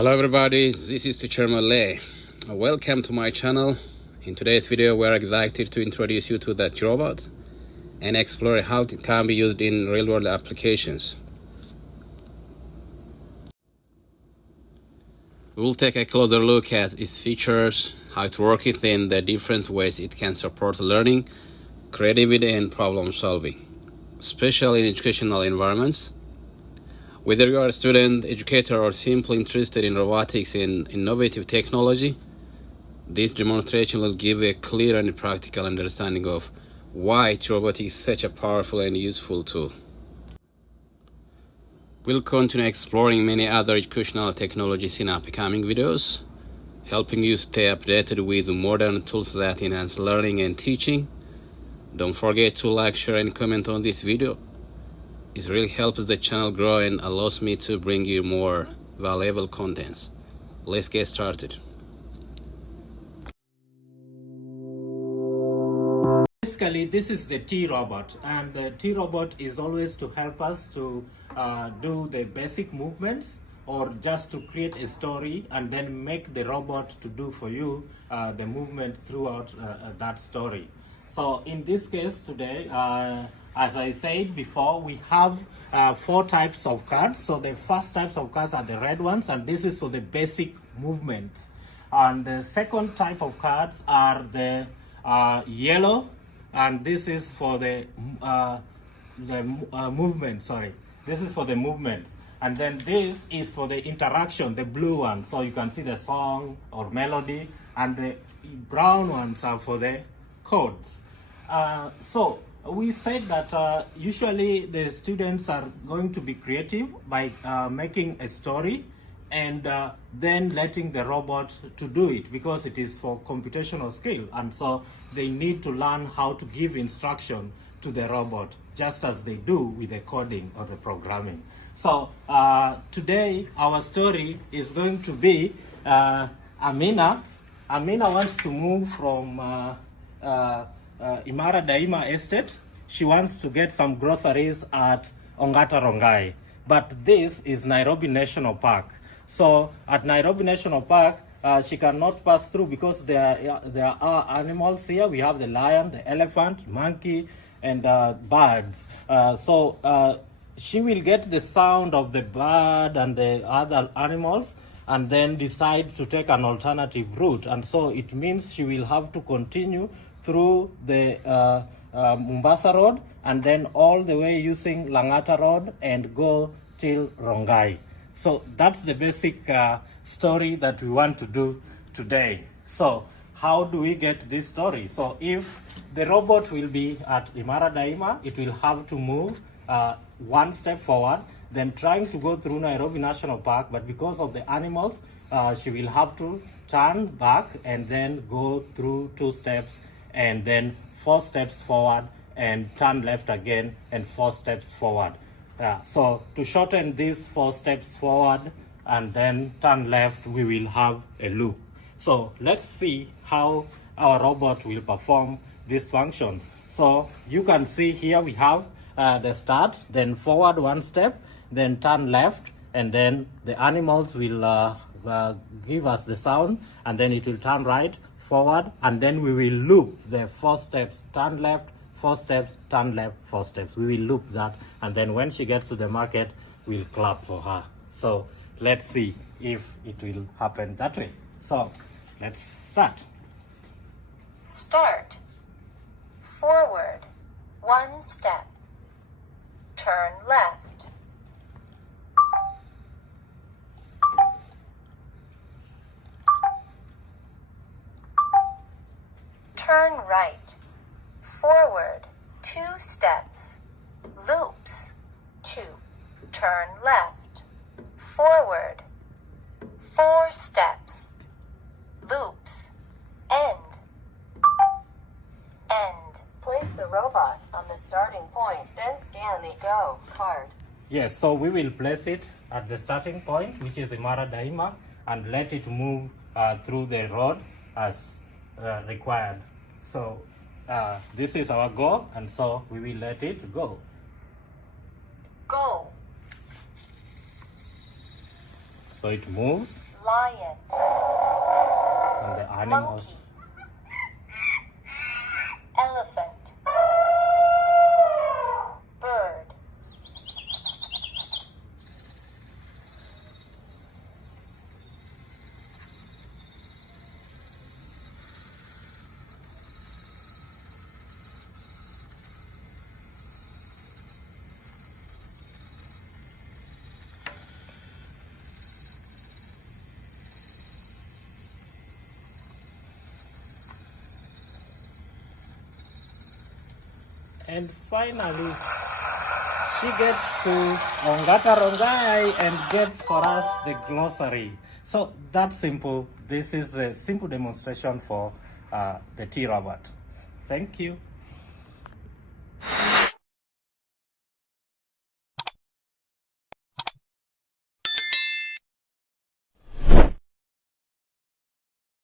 Hello everybody, this is Teacher Malay. Welcome to my channel. In today's video we are excited to introduce you to the T-robot and explore how it can be used in real-world applications. We will take a closer look at its features, how it works and the different ways it can support learning, creativity and problem solving, especially in educational environments. Whether you are a student, educator or simply interested in robotics and innovative technology, this demonstration will give a clear and practical understanding of why robotics is such a powerful and useful tool. We'll continue exploring many other educational technologies in upcoming videos, helping you stay updated with modern tools that enhance learning and teaching. Don't forget to like, share and comment on this video. It really helps the channel grow and allows me to bring you more valuable contents. Let's get started. Basically, this is the T-robot, and the T-robot is always to help us to do the basic movements or just to create a story and then make the robot to do for you the movement throughout that story. So in this case today, as I said before, we have 4 types of cards. So the first types of cards are the red ones, and this is for the basic movements. And the second type of cards are the yellow, and this is for the movement, sorry. This is for the movements. And then this is for the interaction, the blue one. So you can see the song or melody, and the brown ones are for the codes. So we said that usually the students are going to be creative by making a story and then letting the robot to do it, because it is for computational skill, and so they need to learn how to give instruction to the robot just as they do with the coding or the programming. So today our story is going to be Amina. Amina wants to move from Imara Daima Estate. She wants to get some groceries at Ongata Rongai. But this is Nairobi National Park. So at Nairobi National Park, she cannot pass through because there are animals here. We have the lion, the elephant, monkey, and birds. So she will get the sound of the bird and the other animals and then decide to take an alternative route. And so it means she will have to continue through the Mombasa Road and then all the way using Langata Road and go till Rongai. So that's the basic story that we want to do today. So how do we get this story? So if the robot will be at Imara Daima, it will have to move 1 step forward, then trying to go through Nairobi National Park, but because of the animals, she will have to turn back and then go through 2 steps and then 4 steps forward and turn left again and 4 steps forward. So to shorten these 4 steps forward and then turn left, we will have a loop. So let's see how our robot will perform this function. So you can see here we have the start, then forward 1 step, then turn left, and then the animals will give us the sound, and then it will turn right, forward, and then we will loop the 4 steps, turn left, 4 steps, turn left, 4 steps. We will loop that, and then when she gets to the market, we'll clap for her. So let's see if it will happen that way. So let's start. Start. Forward 1 step. Turn left. Turn right. Forward 2 steps. Loops 2. Turn left. Forward 4 steps. Loops. End. End. Place the robot on the starting point, then scan the go card. Yes, so we will place it at the starting point, which is Imara Daima, and let it move through the road as required. So this is our go, and so we will let it go. Go. So it moves. lion, And the animals. monkey, elephant, bird, And finally, she gets to Ongata Rongai and gets for us the glossary. So that's simple. This is a simple demonstration for the T-robot. Thank you.